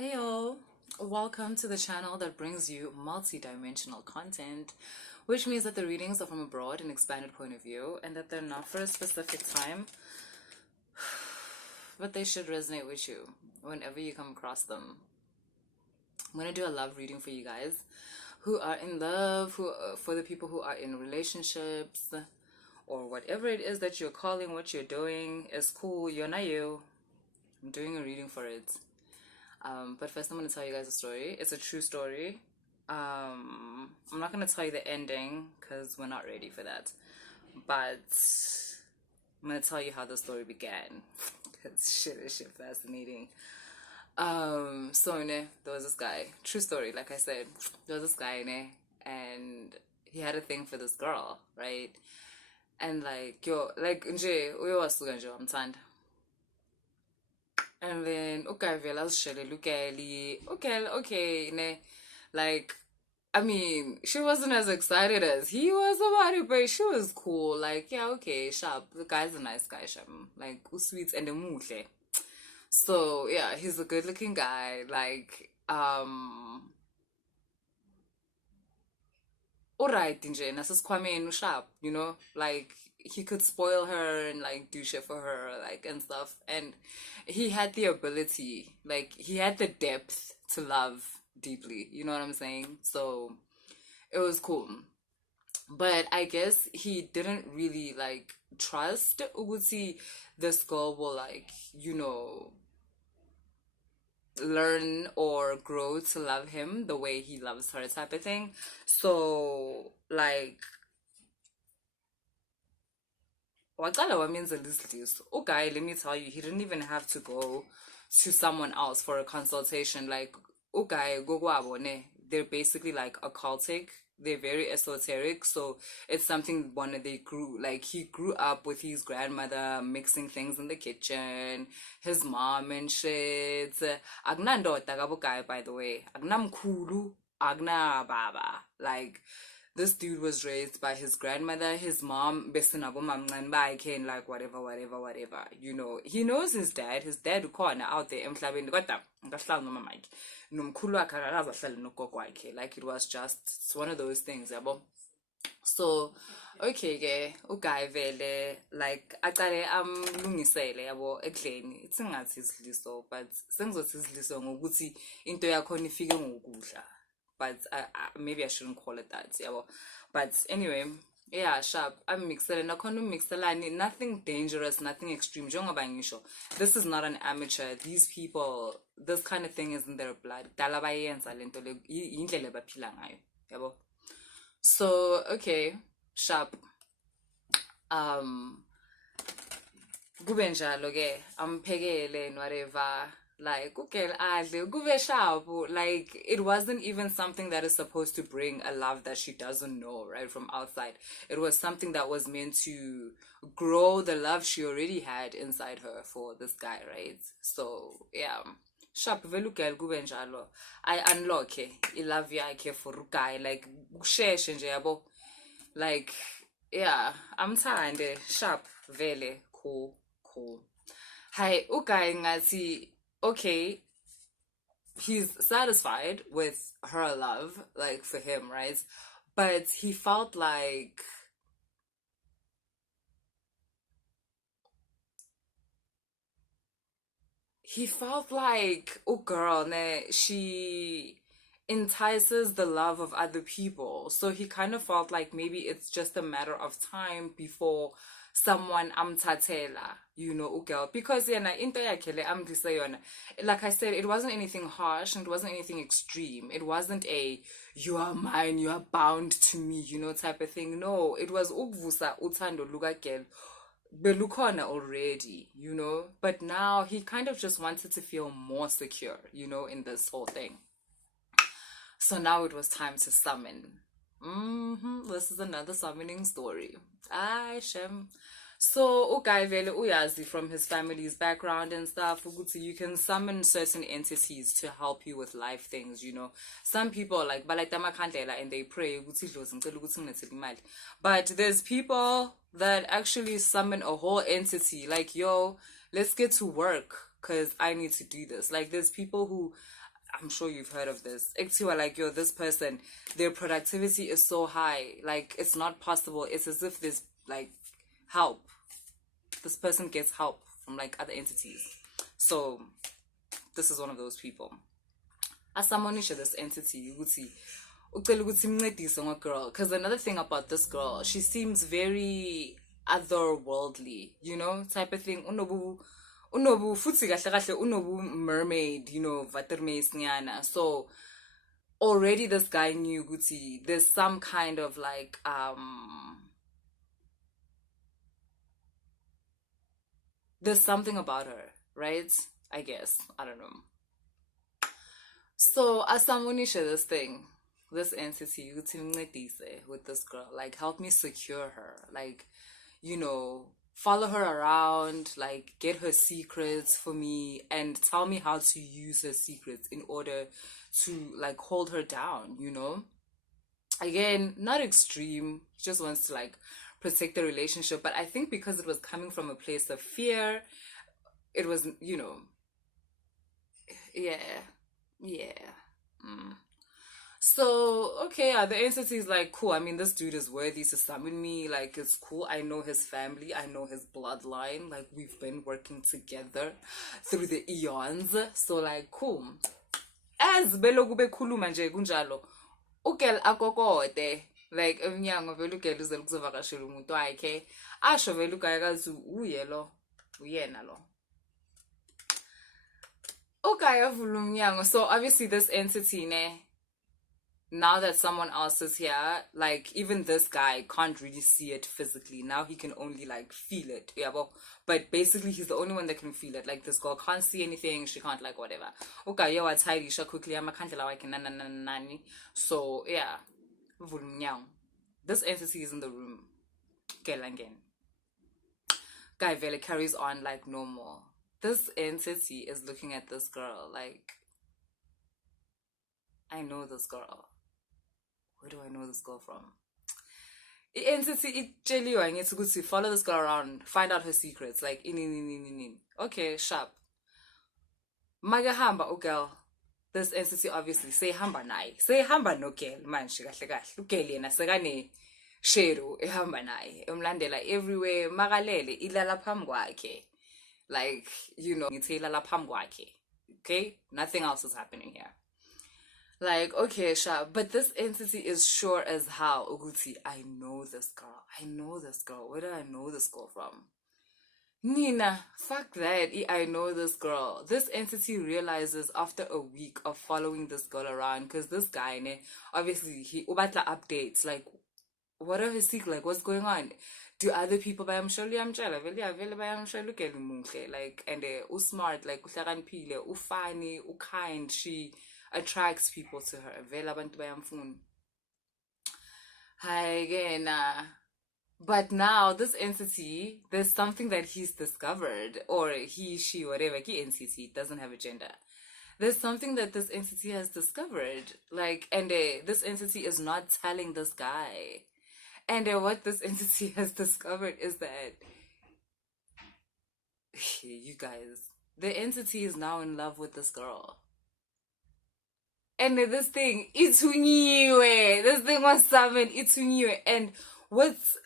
Hey y'all, welcome to the channel that brings you multi-dimensional content, which means that the readings are from a broad and expanded point of view and that they're not for a specific time, but they should resonate with you whenever you come across them. I'm going to do a love reading for you guys who are in love, for the people who are in relationships, or whatever it is that you're calling what you're doing is cool, you're not you. I'm doing a reading for it. But first I'm going to tell you guys a story. It's a true story. I'm not going to tell you the ending because we're not ready for that. But I'm going to tell you how the story began. Because shit is fascinating. So there was this guy. True story, like I said. There was this guy and he had a thing for this girl, right? And nje uyawasuka nje wamthanda. And then vela zishele okay, like I mean, she wasn't as excited as he was about it, but she was cool. Like, yeah, okay, sharp. The guy's a nice guy, sharp. Like, sweet and muhle. So yeah, he's a good looking guy. Like, alright, nje, nasesikhwameni sharp, you know? Like he could spoil her and like do shit for her, like and stuff. And he had the ability, like he had the depth to love deeply, you know what I'm saying? So it was cool. But I guess he didn't really like trust Uguti this girl will like, learn or grow to love him the way he loves her type of thing. So like waqala wamenzela isidliso. Okay, let me tell you, he didn't even have to go to someone else for a consultation. Like okay, gokwabo ne, they're basically like occultic. They're very esoteric, so it's something one they grew. Like he grew up with his grandmother mixing things in the kitchen, his mom and shit. Agnandoda kabo guy, by the way. Agnamkulu, agna baba. Like this dude was raised by his grandmother, his mom, besinabo mamncane and like whatever. You know, he knows his dad. His dad ukhona out there emhlabeni kodwa ngahlala noma manje. Nomkhulu wakhe akaze ahlale nogogo wakhe. Like it was just it's one of those things, yabo. So okay ke uguy vele like aqale amlungisele yabo ekudleni. Ithi ngathi isidliso, but sengizothi isidliso ngokuthi into yakhona ifike ngokudla. But maybe I shouldn't call it that, yeah. But anyway, yeah, sharp. I'm mixing. Nothing dangerous, nothing extreme. This is not an amateur. These people, this kind of thing is in their blood. So okay, sharp. Kubenjalo ke amphekele and whatever. Like okay, like it wasn't even something that is supposed to bring a love that she doesn't know right from outside. It was something that was meant to grow the love she already had inside her for this guy, right? So yeah, sharp velugel kubenjalo. I unlock I love yakhe for guy like kusheshe nje yabo. Like yeah, I'm tired. Sharp vele cool. Hi, okay, ngathi okay, he's satisfied with her love, like for him, right? But he felt like oh girl, she entices the love of other people. So he kind of felt like maybe it's just a matter of time before someone amtatela, girl, because into yakhe le amdlise yona, like I said, it wasn't anything harsh and it wasn't anything extreme. It wasn't a you are mine, you are bound to me, type of thing. No, it was ukuvusa uthando luka girl belukhona already, but now he kind of just wanted to feel more secure, in this whole thing. So now it was time to summon. This is another summoning story. Shem. So okay, vele uyazi from his family's background and stuff, you can summon certain entities to help you with life things, Some people like balayitama khandlela and they pray but there's people that actually summon a whole entity like, yo, let's get to work because I need to do this. Like there's people who I'm sure you've heard of this. Ektiwa, like, yo, this person, their productivity is so high. Like, it's not possible. It's as if there's, like, help. This person gets help from, like, other entities. So, this is one of those people. Asamonisha, this entity, you would see. Girl. Because another thing about this girl, she seems very otherworldly, you know, type of thing. Unobu futsi kahle kahle unobu mermaid, you know, vatermeis nyana. So already this guy knew Guti. There's some kind of like there's something about her, right? I guess. I don't know. So as someone share this thing, this entity, with this girl, like help me secure her. Like, you know, follow her around, like get her secrets for me and tell me how to use her secrets in order to like hold her down, you know? Again, not extreme. He just wants to like protect the relationship. But I think because it was coming from a place of fear, it was, you know, yeah, yeah. Mm. So, okay, the entity is like, cool. I mean, this dude is worthy to summon me. Like, it's cool. I know his family. I know his bloodline. Like, we've been working together through the eons. So, like, cool. As beloku bekhuluma nje kunjalo, ukel akokote. Like, emnyango vele ugel uze ukuzovakashela umuntu wakhe. Asho vele ugayakazi uye lo. Uyena lo. Ugaya vula umnyango. So, obviously, this entity, ne, now that someone else is here, like even this guy can't really see it physically. Now he can only like feel it. Yeah, but basically he's the only one that can feel it. Like this girl can't see anything, she can't like whatever. Okay, yo, it's Hairisha quickly. I'm a candle like nani. So yeah. This entity is in the room. Kelangen. Guy Vele carries on like normal. This entity is looking at this girl like, I know this girl. Where do I know this girl from? The entity I need to go to follow this girl around, find out her secrets. Like in. Okay, sharp. Maga hamba, oh girl. This entity obviously say hamba nai. Say hamba no girl, man, shikahle. Ukeli na segane sheru ehamba nai. Umlandela everywhere. Magalele ilala phambi kwakhe. Like, you know, ngithe ilala phambi kwakhe. Okay? Nothing else is happening here. Like, okay, sure, but this entity is sure as hell. Uguti, I know this girl. I know this girl. Where do I know this girl from? Nina, fuck that. I know this girl. This entity realizes after a week of following this girl around, because this guy, ne, obviously, he ubatla updates. Like, what are his secrets? Like, what's going on? Do other people buy amsholi amchala? Vele buy amsholi ke lumunhle. Like, and smart, like, uhlakanipile, ufani, ukind, she attracts people to her. Vela abantu bayamfuna. Again, but now this entity, there's something that he's discovered, or he, she, whatever, he entity doesn't have a gender. There's something that this entity has discovered, like, and this entity is not telling this guy. And what this entity has discovered is that, you guys, the entity is now in love with this girl. And this thing, it's uniwe. This thing was summoned, it's uniwe. And what's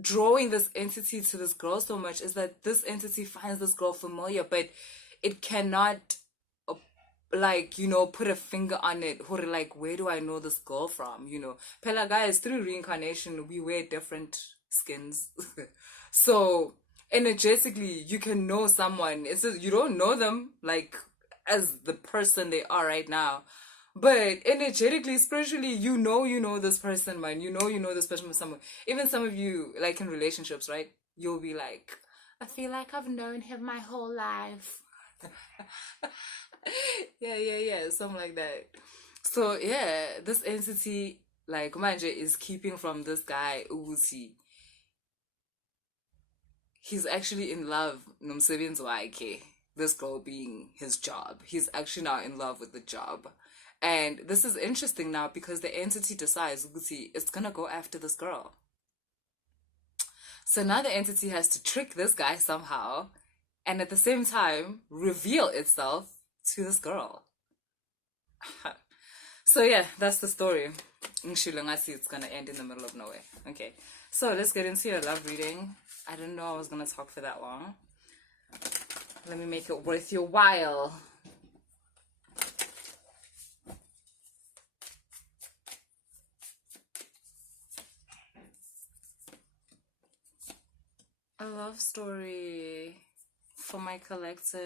drawing this entity to this girl so much is that this entity finds this girl familiar, but it cannot, like, you know, put a finger on it. Or like, where do I know this girl from? You know, Pela guys, through reincarnation, we wear different skins. So energetically, you can know someone. It's just, you don't know them, like, as the person they are right now, but energetically, spiritually, you know this person, man. You know this person with someone. Even some of you, like in relationships, right? You'll be like, I feel like I've known him my whole life. yeah, something like that. So yeah, this entity, like manje, is keeping from this guy Uguti. He's actually in love. Nomsebenzi wakhe. This girl being his job. He's actually now in love with the job. And this is interesting now because the entity decides it's gonna go after this girl. So now the entity has to trick this guy somehow and at the same time reveal itself to this girl. So yeah, that's the story. It's gonna end in the middle of nowhere. Okay, so let's get into your love reading. I didn't know I was gonna talk for that long. Let me make it worth your while. A love story for my collective.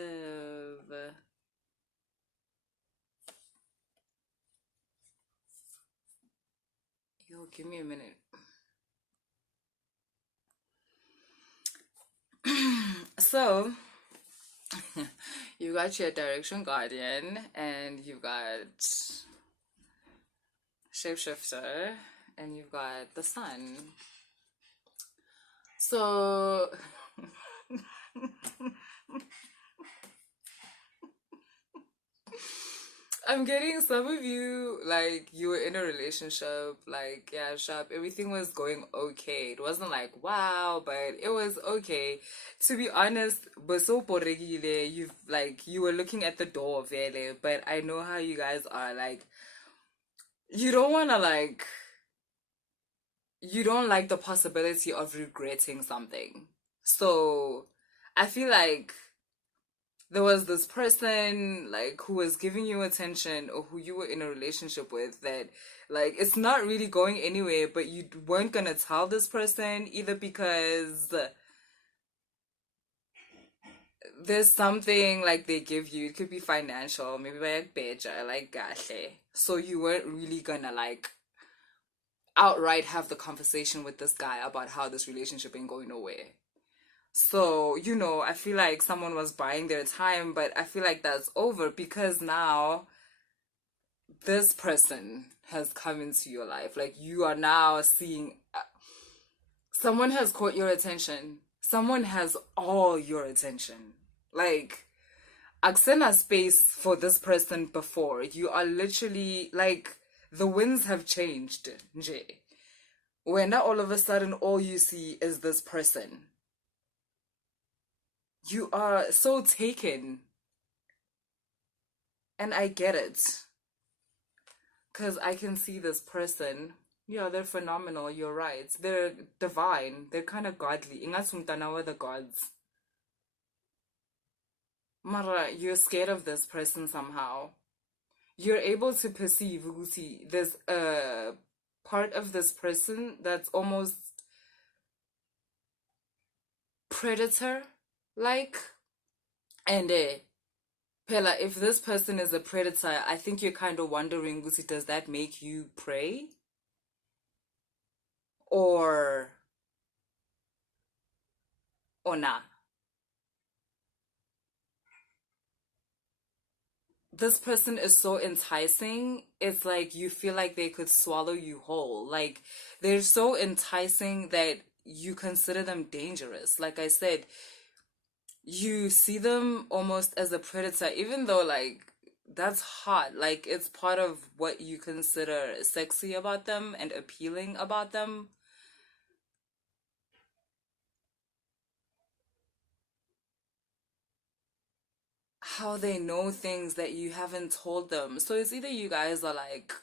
Yo, give me a minute. So, you got your direction guardian, and you've got shapeshifter, and you've got the sun. So, I'm getting some of you, like, you were in a relationship, like, yeah, sharp, everything was going okay. It wasn't like, wow, but it was okay. To be honest, but so poregile, you were looking at the door, vele, but I know how you guys are, like, you don't want to, like, you don't like the possibility of regretting something. So, I feel like there was this person like who was giving you attention or who you were in a relationship with that like it's not really going anywhere, but you weren't gonna tell this person either because there's something like they give you. It could be financial, maybe like beja, like gahle. So you weren't really gonna like outright have the conversation with this guy about how this relationship ain't going nowhere. So, I feel like someone was buying their time, but I feel like that's over because now this person has come into your life. Like, you are now seeing someone has caught your attention. Someone has all your attention. Like, Aksena space for this person before. You are literally like, the winds have changed, Nje. Where now all of a sudden all you see is this person. You are so taken. And I get it. Because I can see this person. Yeah, they're phenomenal. You're right. They're divine. They're kind of godly. Ingasumtana were the gods. Mara, you're scared of this person somehow. You're able to perceive, Uguti, there's a part of this person that's almost predator-like. And Pella, if this person is a predator, I think you're kind of wondering, Gusi, does that make you prey? Or nah? This person is so enticing. It's like you feel like they could swallow you whole. Like they're so enticing that you consider them dangerous. Like I said, you see them almost as a predator, even though like that's hot. Like it's part of what you consider sexy about them and appealing about them. How they know things that you haven't told them. So it's either you guys are like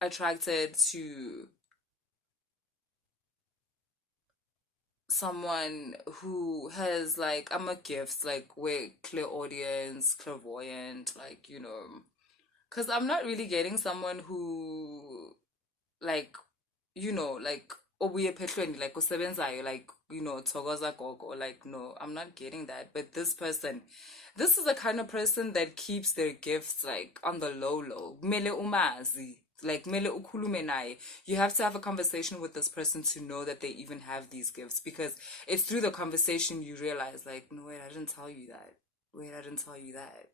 attracted to someone who has like I'm a gift, like we're clear audience, clairvoyant, like because I'm not really getting someone who like like obuye phehlweni like usebenzayo like thokoza gogo, or like no, I'm not getting that. But this is the kind of person that keeps their gifts like on the low. Kumele umazi, like kumele ukhulume naye. You have to have a conversation with this person to know that they even have these gifts, because it's through the conversation you realize like, no, wait, I didn't tell you that. Wait, I didn't tell you that.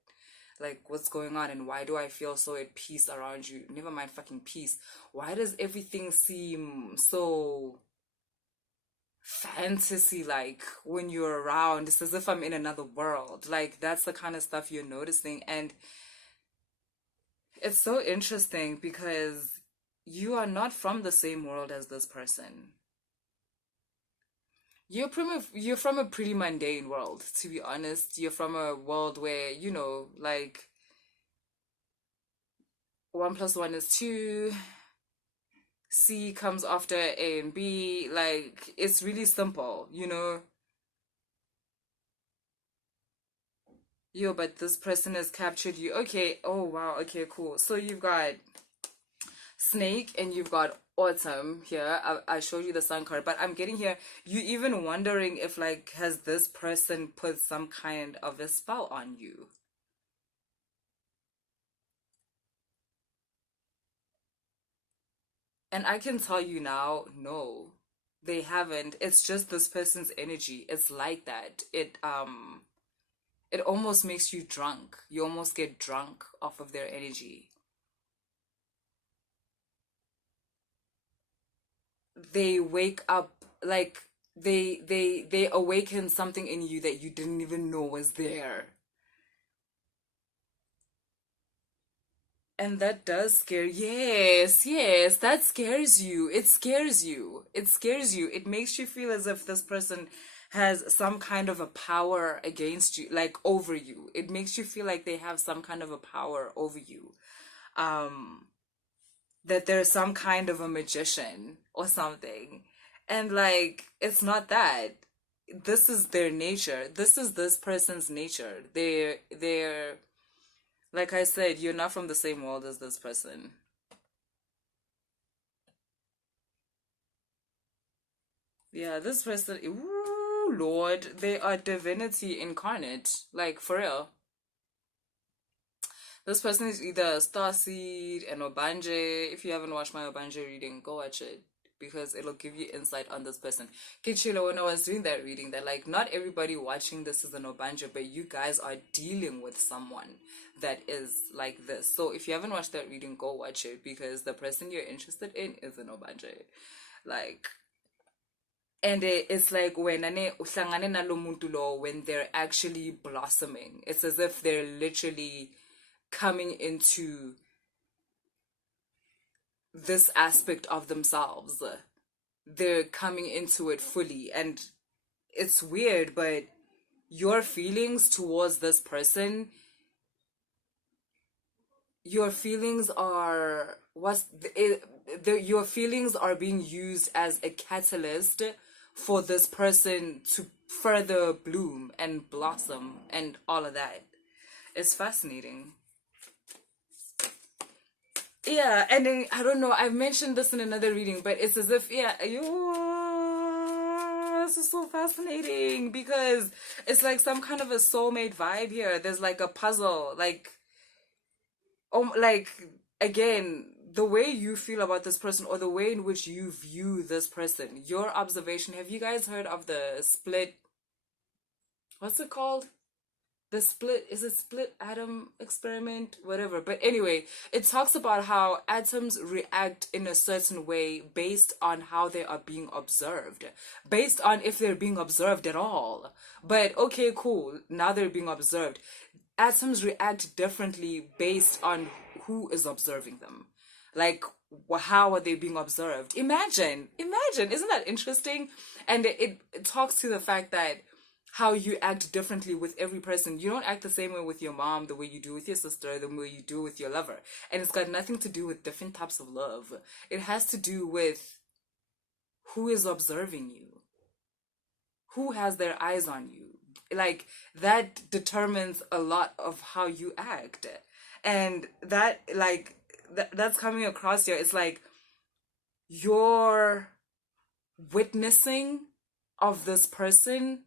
Like, what's going on, and why do I feel so at peace around you? Never mind fucking peace. Why does everything seem so fantasy like when you're around? It's as if I'm in another world. Like, that's the kind of stuff you're noticing. And it's so interesting because you are not from the same world as this person. You're from a pretty mundane world, to be honest. You're from a world where, like 1 plus 1 is 2, C comes after A and B. Like, it's really simple. Yo, but this person has captured you. Okay, oh wow, okay, cool. So you've got Snake and you've got Autumn here. I showed you the sun card, but I'm getting here. You even wondering if, like, has this person put some kind of a spell on you? And I can tell you now, no, they haven't. It's just this person's energy. It's like that. It almost makes you drunk. You almost get drunk off of their energy. They wake up, like, they awaken something in you that you didn't even know was there. And that does scare. Yes, yes, that scares you. It scares you. It scares you. It makes you feel as if this person has some kind of a power against you, like over you. It makes you feel like they have some kind of a power over you. Um, that they're some kind of a magician or something. And like, it's not that. This is their nature. This is this person's nature. They're like I said, you're not from the same world as this person. Yeah, this person, ooh, Lord, they are divinity incarnate. Like, for real. This person is either a starseed, an Obanje. If you haven't watched my Obanje reading, go watch it because it'll give you insight on this person. Kichilo, when I was doing that reading, that like not everybody watching this is an Obanje, but you guys are dealing with someone that is like this. So if you haven't watched that reading, go watch it because the person you're interested in is an Obanje. Like, and it's like when uhlangane nalo muntu lo, when they're actually blossoming, it's as if they're literally coming into this aspect of themselves. They're coming into it fully, and it's weird, but your feelings towards this person, your feelings are your feelings are being used as a catalyst for this person to further bloom and blossom and all of that. It's fascinating. Yeah, and then I don't know, I've mentioned this in another reading, but it's as if, yeah, this is so fascinating because it's like some kind of a soulmate vibe here. There's like a puzzle, like, like, again, the way you feel about this person or the way in which you view this person, your observation. Have you guys heard of the split? What's it called? The split, is it split atom experiment, whatever, but anyway, it talks about how atoms react in a certain way based on how they are being observed, based on if they're being observed at all. But okay, cool, now they're being observed. Atoms react differently based on who is observing them. Like, how are they being observed? Imagine, isn't that interesting? And it talks to the fact that how you act differently with every person. You don't act the same way with your mom, the way you do with your sister, the way you do with your lover. And it's got nothing to do with different types of love. It has to do with who is observing you, who has their eyes on you. Like, that determines a lot of how you act. And that, like, that's coming across here. It's like your witnessing of this person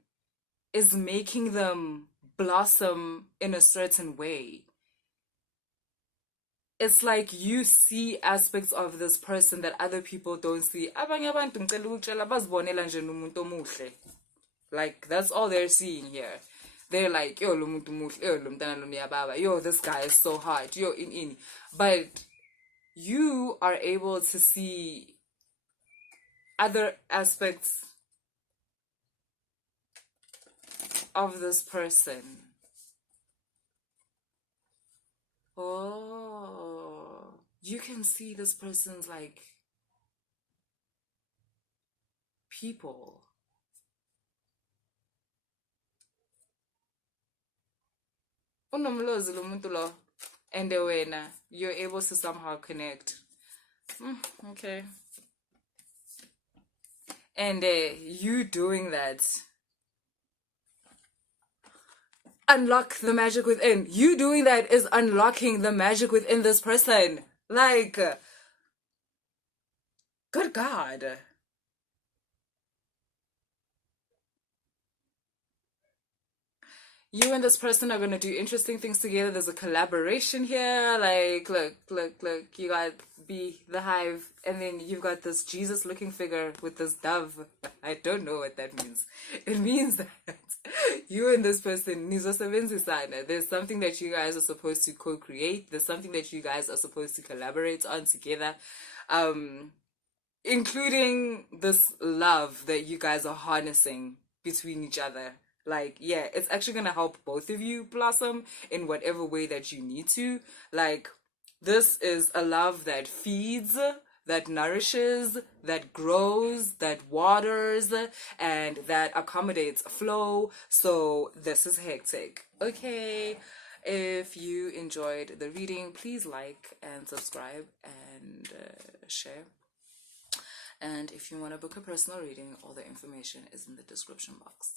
is making them blossom in a certain way. It's like you see aspects of this person that other people don't see. Abanye abantu ngicela ukutshela bazibonela nje umuntu omuhle. Like, that's all they're seeing here. They're like, yo, lo muntu muhle, yo, lo mntana lo niyababa, yo, this guy is so hot, yo, in. But you are able to see other aspects of this person. Oh, you can see this person's, like, people. unomlozi lo muntu lo, and wena you're able to somehow connect. Okay. And you doing that, unlock the magic within. You doing that is unlocking the magic within this person. Like, good God. You and this person are going to do interesting things together. There's a collaboration here. Like, look. You got be the hive, and then you've got this Jesus looking figure with this dove. I don't know what that means. It means that you and this person, there's something that you guys are supposed to co-create. There's something that you guys are supposed to collaborate on together. Including this love that you guys are harnessing between each other. Like, yeah, it's actually gonna help both of you blossom in whatever way that you need to. Like, this is a love that feeds, that nourishes, that grows, that waters, and that accommodates flow. So this is hectic. Okay, if you enjoyed the reading, please like and subscribe and share. And if you want to book a personal reading, all the information is in the description box.